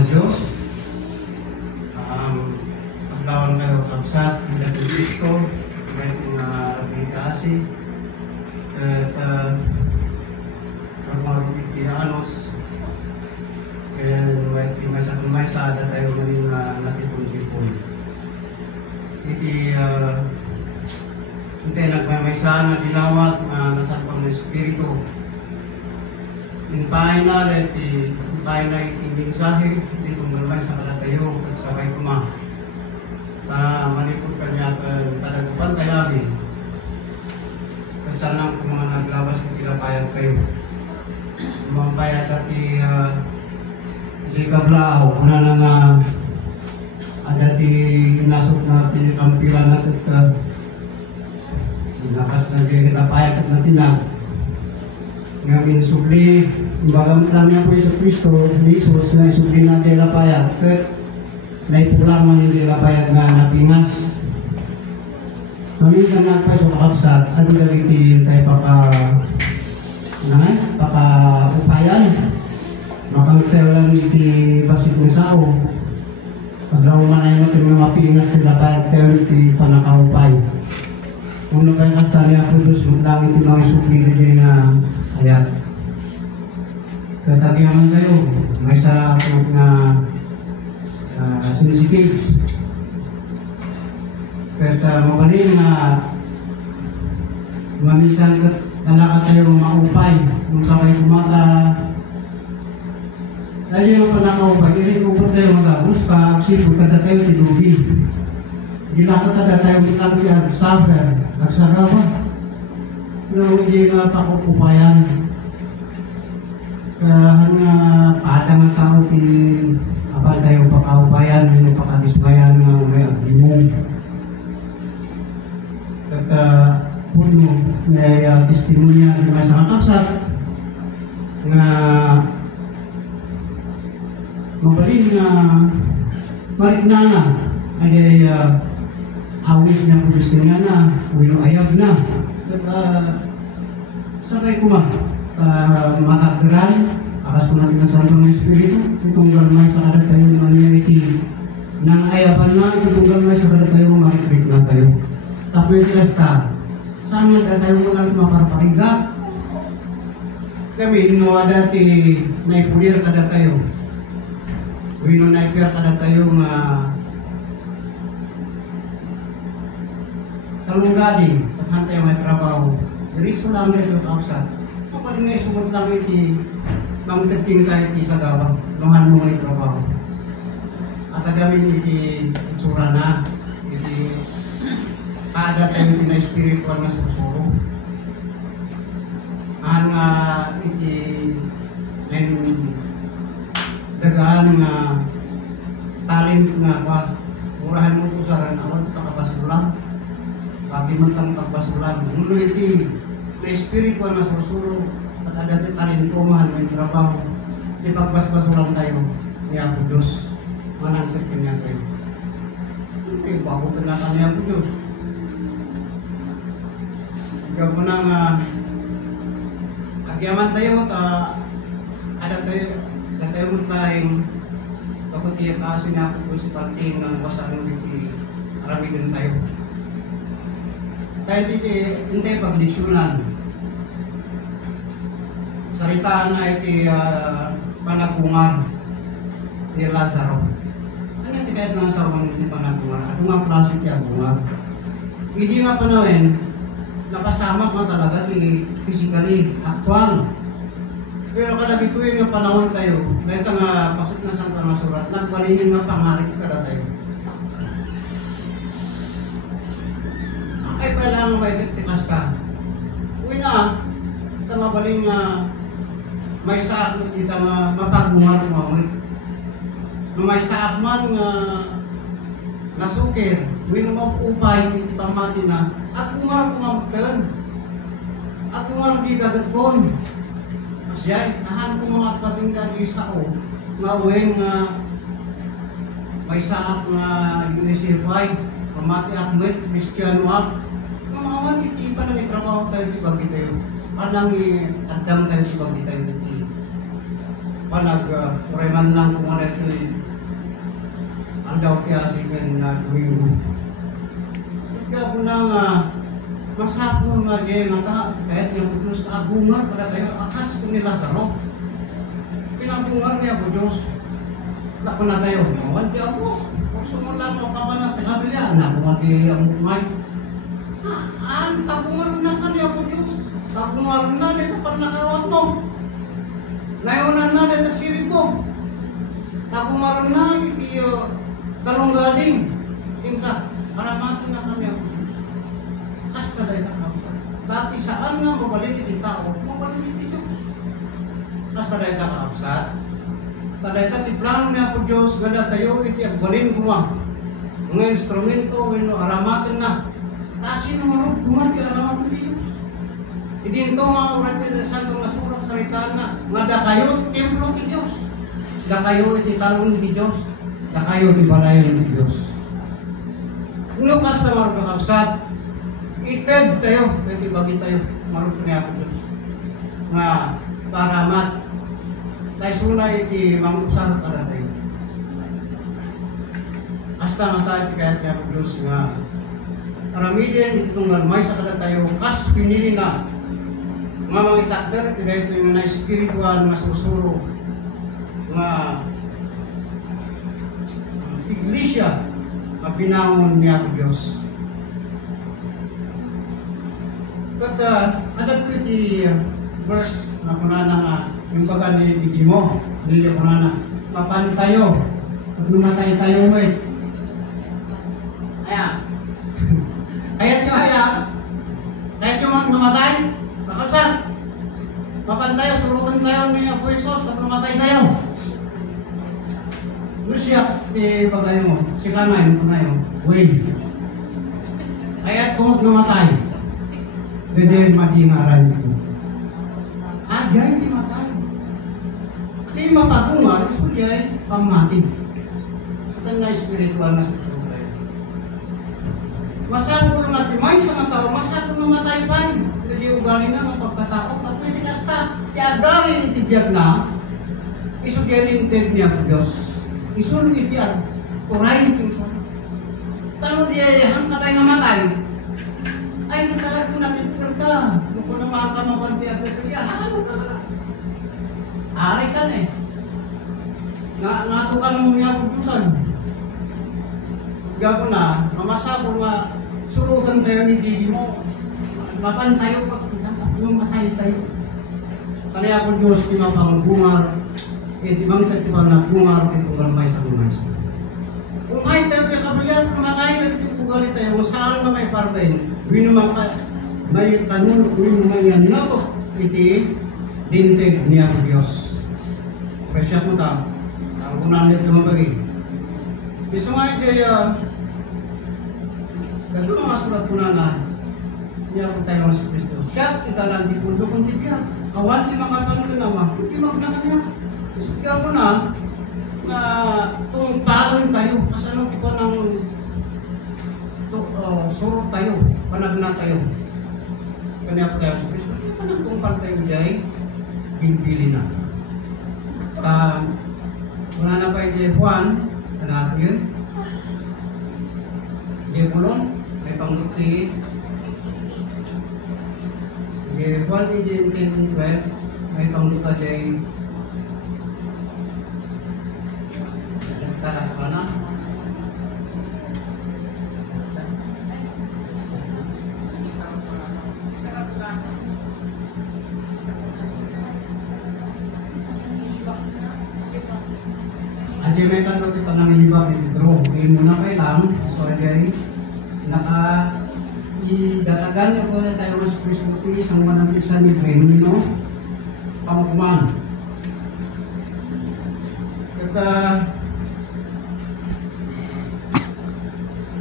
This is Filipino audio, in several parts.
nga Diyos. Paglawan kayo kabsat, hindi natin Kristo, may mga rabigasi, at ang mga bigtianos, kaya may sada tayo ngayon na natipon-tipon. Hindi nagmamaysaan na dinawat na nasa pang Espiritu. In final, mensahe, hindi kong naman sa kalatayo at sabay kuma. Para malipot ka niya talagupan kayo amin. Kasi lang kung mga naglabas kung kinapayag kayo. Mga payag dati hindi kablao, kuna na nga dati nasok na tinikampilan natin lakas na kinapayag at natin lang. Ngayon subli, imbagam lang niya po sa Kristo, ni Jesus, na subli na dilapayag. Kat naipulang man yung dilapayag na napingas. Maminsan na pa sa kakapsat, ano galitin tayo paka-upayan. Makangitaw lang iti basit ng sao. Paglaw man ay natin mga mapingas dilapayag, tayo iti panakaupay. Kung kayo kasta niya po dos, lang iti mga subli na ayan. Katagiyaman kayo, may sa na sensitive. Kaya mabalin na maminsan talaga tayo maupay. Kung sakay kumata, dahil yung panakaupay, hindi ko po tayo magagos ka, aksipod kada tayo tinubi. Hindi lang kada tayo suffer, nagsagawa. Pero hindi nga pakukupayan. Kaya nga patang ang tao apal tayo pakaupayan, hindi pakadisbayan nga may agimong. At puno may testimonya di may sa kakapsat nga mabalin nga marignana ay awis na produs niya na, wino ayab na. Sabay kuma matagdaran akas po natin ang Santo ng Espiritu itong galmay sa kadat tayo naman niya iti nang ayaban na itong galmay sa kadat tayo makikrik na tayo tapos iti kasta saan nga tayo mo lang maparaparigat kami inuwa dati naipulir kadat tayo wino naipir kadat tayo nga talunggadi at hantay may trabaho. Diriso lang na ito kausap. Kapag nga sumot lang iti mangtagping kahit iti sa gawang luhan mo ng trabaho. At agamin iti itsura na iti kada tayo iti na spiritual na susuro. Ang iti dagaan nga talent nga murahan mo ito sa awal pakapasulang. Pagi mentang pagbasulan, dulu iti na spiritual na susuro at ada talento man may trabaho. Di pagbasbasulan tayo ni Apo Diyos, manangkit kanya tayo. Hindi pa ako tinatan ni Apo Diyos. Ikaw po nang agyaman tayo at ada tayo mo tayong kapag tiyak kasi ni Apo Diyos ipating ng wasanong iti aramitin tayo. Kahit hindi pagdiksyonan. Salitaan na iti panagungan ni Lazaro. Ano iti kahit mga sarong iti panagungan? At mga klase iti agungan. Hindi nga panawin, napasamak na talaga iti physically, actual. Pero kada gituin nga panahon tayo, dahil nga pasit na santa nga surat, nagbalinin nga pangarik kada tayo. Ay kailangan may tiktikas ka. Uwi na, ito mabaling may saak mo dito mapagungan mo. May saak man nasukir, uwi na mapupay, iti pamati na, at kumarang kumamagtan. At kumarang di gagatpon. Mas yan, nahan ko mga pating kagisa ko, mauwing may saak na unisify, pamati akmet, miskyan wak, maman iti pa nang itrabaho tayo di bagi tayo. Anang i-agdam tayo di bagi tayo iti. panag kureman lang kung ano ito ang daw tiyasigan na Domingo. Kaya po nang masapon nga diyan nga kahit yung Diyos agungan pada tayo akas ko ni Lazaro. Pinagungan niya po Diyos. Lako na tayo. Mawan di ako. Kung sumulang mo ka pa natin, sabi niya, anak ko mati ang umay. Tagungan na ka niya po Diyos. Tagungan na dito pa nakawat mo. Ngayon na dito sirip mo. Tagungan na iti talong gading. Tingka, aramatan na kami ako. Hasta dahil sa kapag. Dati saan nga mabalik iti tao, mabalik iti Diyos. Hasta dahil sa kapsat. Taday ti plano niya po Diyos, ganda tayo iti agbalin kuma. Mga instrumento, aramatin na. Tasin na marong kuma, ti aramatin di Diyos. Idinto nga uratin na santong nasurat salitaan na, nga da kayo, templo ti Diyos. Da kayo iti talong ti Diyos. Da kayo ti balayan ti Diyos. Lukas na marong kakabsat, ited tayo, pwede bagi tayo, marong niya po Diyos. Nga paramat, tayo sunay iti mangusar kada tayo. Hasta nga tayo iti kahit niya po Diyos nga paramidin itong lalmay sa kada tayo kas pinili na nga mga itakder iti dahil ito yung na-spiritual nga susuro nga iglesia nga pinangon niya po Diyos. But adat ko iti verse na kunana nga yung baga ni mo, nilyo ko na mapan tayo, pag lumatay tayo mo eh. Ayan. Kahit nyo mamatay, kakabsan. Mapan tayo, surutan tayo ni Apo Isos, at lumatay tayo. Lusiyak, bagay mo, si Kamay mo tayo, wait. Kahit kung lumatay, pwede madingaran ito. Diyan di matay. Di mapagungan, so diyan pamati. Ito na spiritual na susunod. Masal ko natin, may sa mga tao, masal ko namatay pa. Hindi ugali na ng pagkatao. At pwede kasta, tiagari itibiyag na, iso diyan linted niya po Diyos. Iso nitiyag, kuray ito sa. Tano diyan, ang katay namatay. Ay, natalag ko natin ka. Kung na makakamabanti ako ito, ano ka na? Ari ka na eh. Nato ka nung mga putusan. Gago na, mamasabong nga, surutan tayo ni Didi mo. Mapan tayo pag matay tayo. Kaya po Diyos, di mapanggungar. Di bang tatibang na gungar, ito galmay sa gumay. Umay tayo kaya kabilat, matay na ito pugali tayo. Saan ba may partay? Winumaka, may kanun, winumang nato. Iti, dintig niya po Diyos. Presya po ta, ang unan nito mabagi. Gusto nga iti, gado mga surat ko na niya po tayo sa Kristo. Siya, kita lang di pundo kong tibya. Awan di makapan ko naman, hindi magnakan niya. Gusto kaya mo na kung palon tayo, kasano ko ng surot tayo, panagna tayo. Kanya po tayo sa Kristo. Panagkumpal tayo dyan, binbili na. Wala na pa yung Juan, anak yun. Juan, may pangluti. Juan, hindi yung may pangluta dyan. Tarat ka na. Adi may kanot ito nang iba Pedro. Ngayon muna kayo lang. So ay idatagan niyo po na tayo mas Kristuti sa mga isa ni Benino pangkuman. At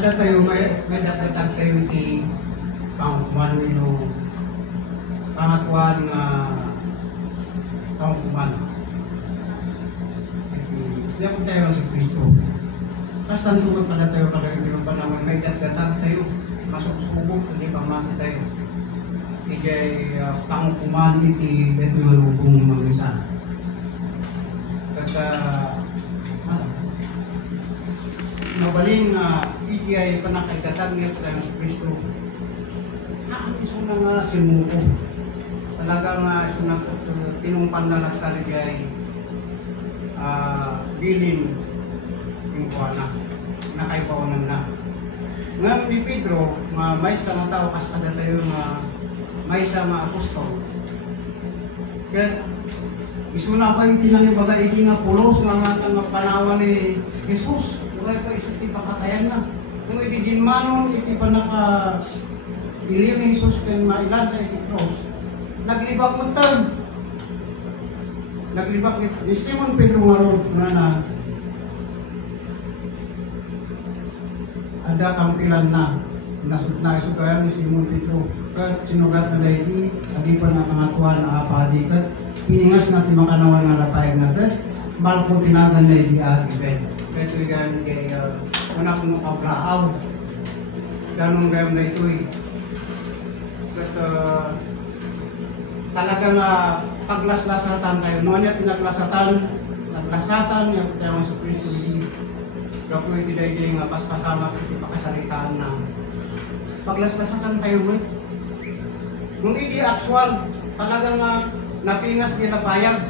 ada tayo may datatag tayo iti pangkuman nino pangatuan pangkuman. Kaya po tayo sa Kristo. Kastan ko pala tayo kalagay ng panahon, may datgatag tayo, masuk-subok, hindi pamati tayo. Ijay pangkuman iti beto yung lubong mag-isa. mabaling iti ay panakaigatag niya sa Diyos Kristo. Ang iso na nga simuko. Talagang iso na tinumpan na lang sa ay bilin yung kuwana. Nakaipawanan na. Ngayon ni Pedro, may isa nga tao kas kada tayo may isa nga apostol. Kaya iso na pa yung tinangibaga iti nga pulos nga panawan ni Jesus. Wala pa iso ti pakatayan na. Kung iti dinmanon, iti pa iliw ni Jesus kaya mailan sa iti cross. Naglibak mo tayo. Naglibak ni Simon Pedro maron na ada kampilan na. Nasud na iso kaya ni Simon Pedro. Kat sinugat na lahi, adi pa na mga tuwan na apadi. Kat piningas natin makanawan nga lapayag na kat. Balko tinagan na hindi agibed. Ito yung kay anak mo kabraaw. Ganong gayam na ito eh. Kat talagang paglaslasatan tayo. Noon niya tinaglasatan, naglasatan niya tayo sa Kristo hindi. Gapo iti dahi nga paspasama iti pakasalitaan na. Paglaslasatan tayo mo eh. Nung hindi actual, talagang napingas di napayag.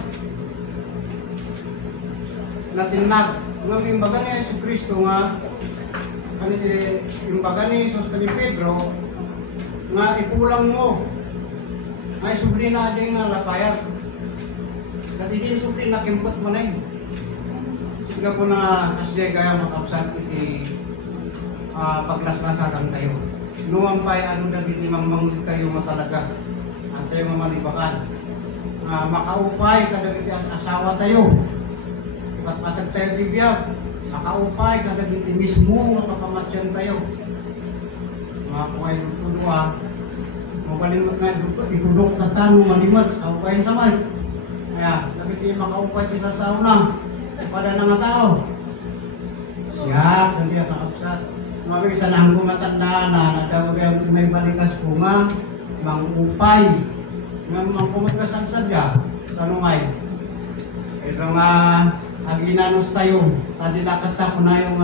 Natinlag. Nung imbaga niya si Kristo nga, imbaga ni Jesus ni Pedro, nga ipulang mo. Nga isubli na aday nga lapayag. At hindi isubli na kimpot mo na yun. Siga po na asday kaya makapsat iti paglaslasatan tayo. Nuwang pa'y ano dagit ni mangmangod kayo matalaga. At tayo mamalibakan. Makaupay kadagit asawa tayo. Patpatag tayo dibiyag. Makaupay kadagit mismo mapapamatsyan tayo. Mga kuway tudua. Mabalimot na itudok na tanong malimot. Kaupayin sabay. Kaya dagit yung makaupay tayo sa sauna. Ay pada na nga tao. Siya, hindi ang nakapsat. Mabig sa nang matandaan na nadawag may balikas ko nga mangupay nga mangkumagas ang sadya tanungay ito nga aginanos tayo tadi nakata ko na yung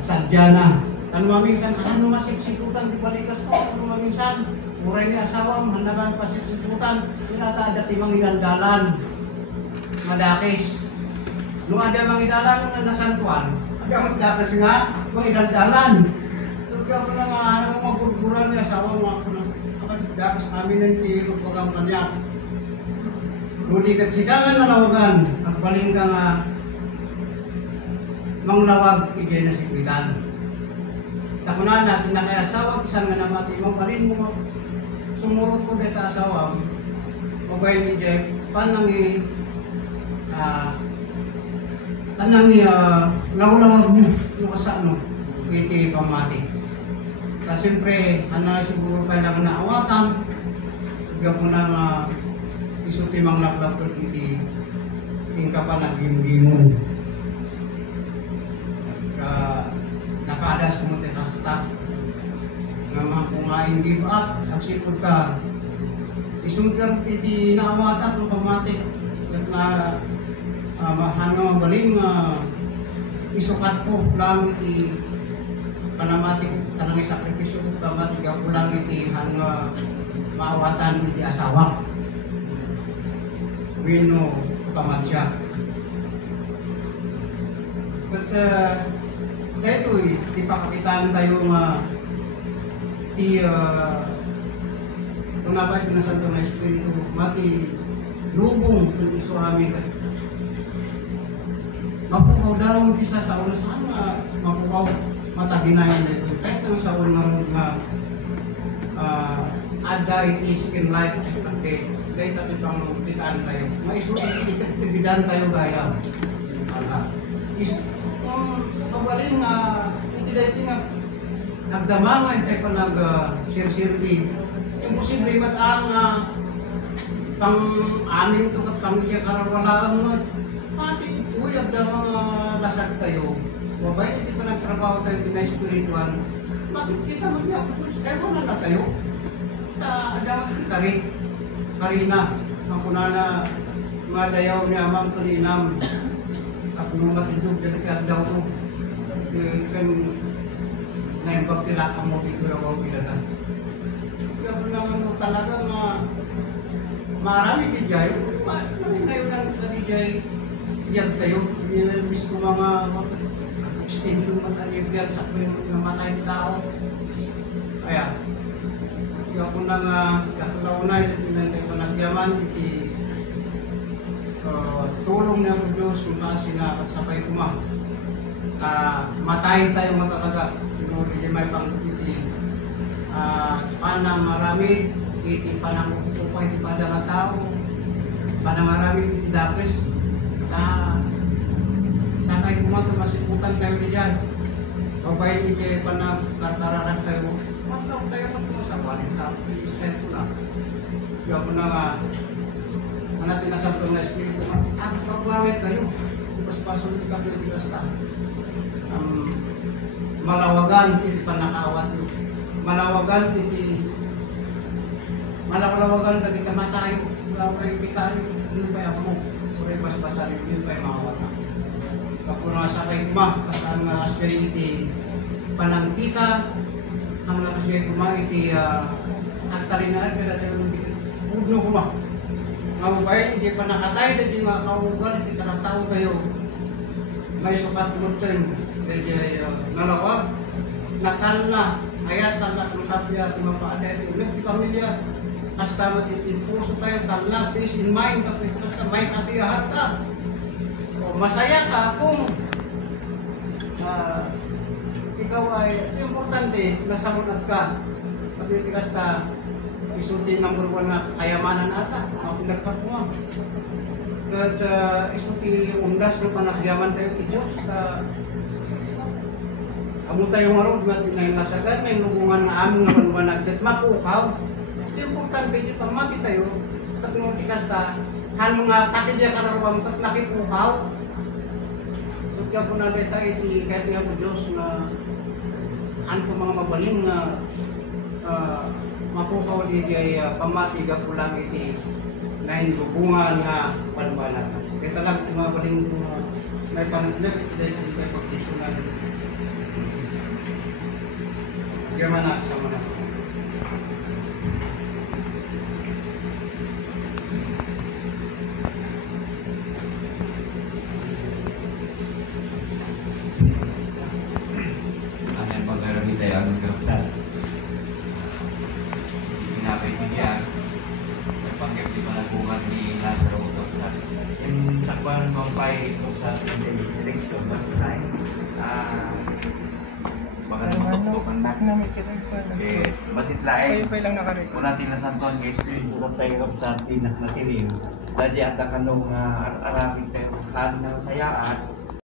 sadya na tanumamingsan ano masipsikutan di balikas ko tanumamingsan muray ni asawa handagan pasipsikutan kinata ada timang idaldalan madakis nung ada mang idalan nga nasantuan gamit datas nga, kung idaldalan. So, kaya po na nga, magurguran niya, asawa mo ako na, dapas namin ng tiro, pagkang kanya. Muli kat sidangan na lawagan, at baling ka nga, manglawag, igay na sikwitan. Takunan natin na kaya asawa, isang nga namati, mabalin mo, sumurot ko beta asawa, mabay ni Jeff, panangi, lawag mo yung kasano iti pamati. Tapos siyempre, siguro pa lang na awatan, hanggang mo na isuti mang laklap iti tingka pa na gimgimon. Nakadas mo te kasta. Nga mga kumain give up, agsipod ka. Isungkar iti naawatan ng pamati. At na mahano baling isukat ko lang iti panamati kanang sakripisyo ko pamati ga ulang iti hanga maawatan iti asawa wino pamatya. But dito iti pakakitaan tayo nga iti kung nga ba iti na Santo na Espiritu mati lubong kung iso amin mapukaw daw isa sa una saan mapukaw mataginayan dito. Kahit ang sa una nga ada is in life after death. Dahil tayo pang pitaan tayo. Maisulitan tayo gaya. Kabalin nga, hindi dahil nga nagdamangan tayo pa nag-sir-sirbi. Imposible ba't ang pang-amin to kat pang-iya karawalaang mo. Kasi uyab na mga lasag tayo. Mabay, hindi pa nagtrabaho tayo na espiritual. Makikita mo niya, ewan na tayo. Sa adamat kari, karina, ang kuna na mga dayaw ni amam ko ni inam. Ako nung matindog, dati ka daw ko. Kan na yung pagkilaka mo, dito lang ako pinata. Kaya po naman mo talaga marami di jay. Marami ngayon lang sa di jay. Iyag tayo. Mismo mga extension matayag sa namatay ng tao. Kaya, kaya ko nang kakalaunay at pinantay ko nagyaman, iti tulong niya ko Diyos kung kasi na sabay ko matay tayo mo talaga. Hindi may pang iti panang marami, iti panang upay, iti panang mga tao, panang marami, iti dapes. Sabay ko masiputan tayo diyan. Babayin ni kayo pa na karkararan tayo. Matlaw tayo sa paling sa step ko na. Kaya ko na natin na sa itong na espiritu. Magbawit kayo. Pas-pasun di ka pilipinas ta. Malawagan, hindi pa nakawat yun. Malawagan, malawagan na kita matayo. Malawagan kita rin. Yun pa yung mo. Kaya bas-basan yun pa yung makawat na. Kapag nasakay kuma, kasang asbeli iti panangkita, ang nakasya kuma iti aktarinaan, kaya tayo nung budno kuma. Mga babae, hindi pa nakatay, hindi mga kaugal, hindi katatao tayo. May sukat mo tayo, hindi nalawag, nakal na, ayat, talak ng kapya, iti mapaaday, iti ulit, iti pamilya, kasta iti puso tayo, talak, peace in mind, tapos kasta may kasiyahan ka. Masaya ka kung ikaw ay importante nasamunat ka. Kapit kasta isuti number 1 na kayamanan ata. Pinagpat mo. At isuti undas ng panagyaman tayo kay Diyos. Amo tayo marod nga tinaylasagan na yung lubungan nga amin nga manubanag. At mapukaw. Importante dito pamati tayo. Tapi mo kasta han mga patidya kararabang nakipukaw. Kaya po na deta iti kahit nga po Diyos na ano po mga mabaling na mapukaw di pamati ka po lang iti na hindubungan na panbalan. Kaya talang mga baling may panaglag iti dahil iti pagdisyunan. Kaya manak sa manak. Ang kausap. Pinapit niya pagkakit di panagungan ni Lazaro Kausap. Yung sakwan ng pay Kausap ng direksyon ba tayo? Baka matuktok ang nak. Basit lain. Kung natin na santuan guys, kung tayo Kausap, tinaknatiliw. Dahil at kanong arapin tayo, kaling na masayaan.